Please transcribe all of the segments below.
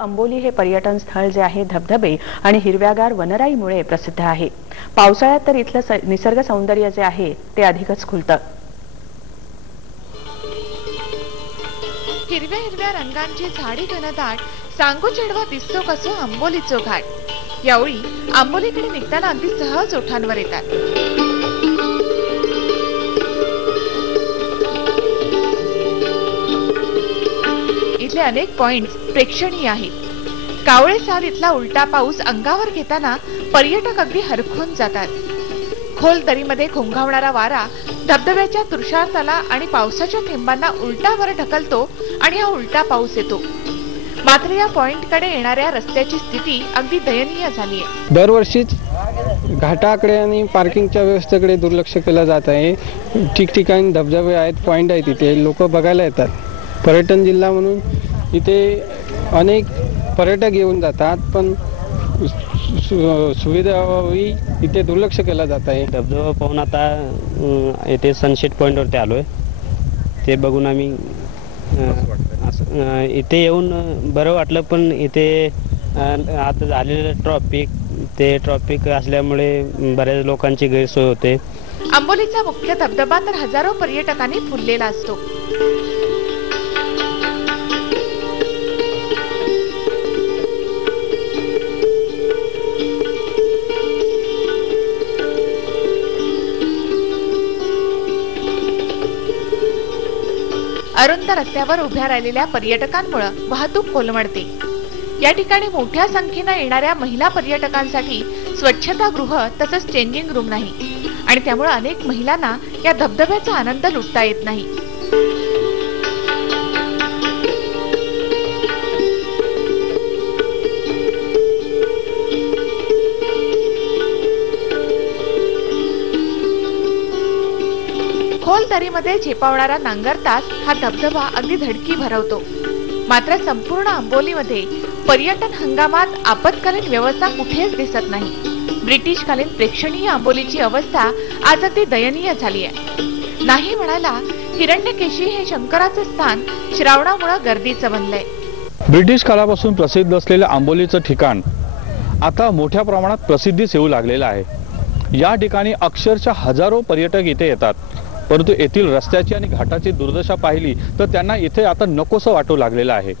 अंबोली हे पर्यटन स्थळ जे आहे धबधबे आणि हिरव्यागार वनराईमुळे प्रसिद्ध आहे। पावसाळ्यात तर इथलं निसर्ग सौंदर्य जे आहे ते अधिकच खुलतं। हिरव्या हिरव्या रंगांची झाडी घनदाट सांगू चढवा दिसतो कसो आंबोलीचो घाट। यावेळी आंबोलीकडे निघताना अगदी सहज ओठांवर येतात। इथले अनेक पॉइंट्स प्रेक्षणीय आहेत। कावळे साल इथला उलटा पाऊस अंगावर घेताना पर्यटक अगदी हरखून जातात। खोल दरीमध्ये घोंघावणारा वारा धबधब्याच्या तुषारताला आणि पावसाच्या थेंबांना उलटावर ढकलतो आणि हा उलटा पाऊस येतो। मात्र या पॉइंटकडे येणाऱ्या रस्त्याची स्थिती अगदी दयनीय झाली आहे। दरवर्षीच घाटाकडे आणि पार्किंगच्या व्यवस्थेकडे दुर्लक्ष केलं जात आहे। ठिकठिकाणी धबधबे आहेत, पॉइंट आहेत, तिथे लोक बघायला येतात। पर्यटन जिल्हा म्हणून इथे अनेक पर्यटक येऊन जातात, पण सुविधा व्हावी इथे दुर्लक्ष केलं जात आहे। धबधबा पाहून आता इथे सनसेट पॉइंटवरती आलोय। ते बघून आम्ही इथे येऊन बरं वाटलं, पण इथे आता झालेलं ट्रॉफिक असल्यामुळे बऱ्याच लोकांची गैरसोय होते। आंबोलीचा मुख्य धबधबा तर हजारो पर्यटकांनी फुललेला असतो। अरुंद रस्त्यावर उभ्या राहिलेल्या पर्यटकांमुळे वाहतूक कोलमडते। या ठिकाणी मोठ्या संख्येने येणाऱ्या महिला पर्यटकांसाठी स्वच्छतागृह तसंच चेंजिंग रूम नाही आणि त्यामुळे अनेक महिलांना या धबधब्याचा आनंद लुटता येत नाही। खोल दरीमध्ये झेपावणारा नांगरतास हा धबधबा अगदी धडकी भरवतो। मात्र संपूर्ण आंबोलीमध्ये पर्यटन हंगामात आपत्कालीन व्यवस्था कुठेच दिसत नाही। ब्रिटिशकालीन प्रेक्षणीय आंबोलीची अवस्था आज अगदी दयनीय झाली आहे। नाही म्हणायला हिरण्यकेशी हे शंकराचे स्थान श्रावणामुळे गर्दीचं बनलंय। ब्रिटिश काळापासून प्रसिद्ध असलेले आंबोलीचं ठिकाण आता मोठ्या प्रमाणात प्रसिद्धीस येऊ लागलेलं आहे। या ठिकाणी अक्षरशः हजारो पर्यटक इथे येतात, परंतु येथील रस्त्याची आणि घाटाची दुर्दशा पाहिली तर त्यांना इथे आता नकोसं वाटू लागलेलं आहे।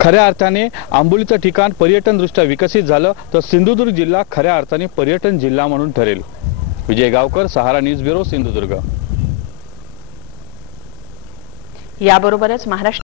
खऱ्या अर्थाने आंबोलीचं ठिकाण पर्यटनदृष्ट्या विकसित झालं तर सिंधुदुर्ग जिल्हा खऱ्या अर्थाने पर्यटन जिल्हा म्हणून ठरेल। विजय गावकर, सहारा न्यूज ब्युरो, सिंधुदुर्ग। याबरोबरच महाराष्ट्र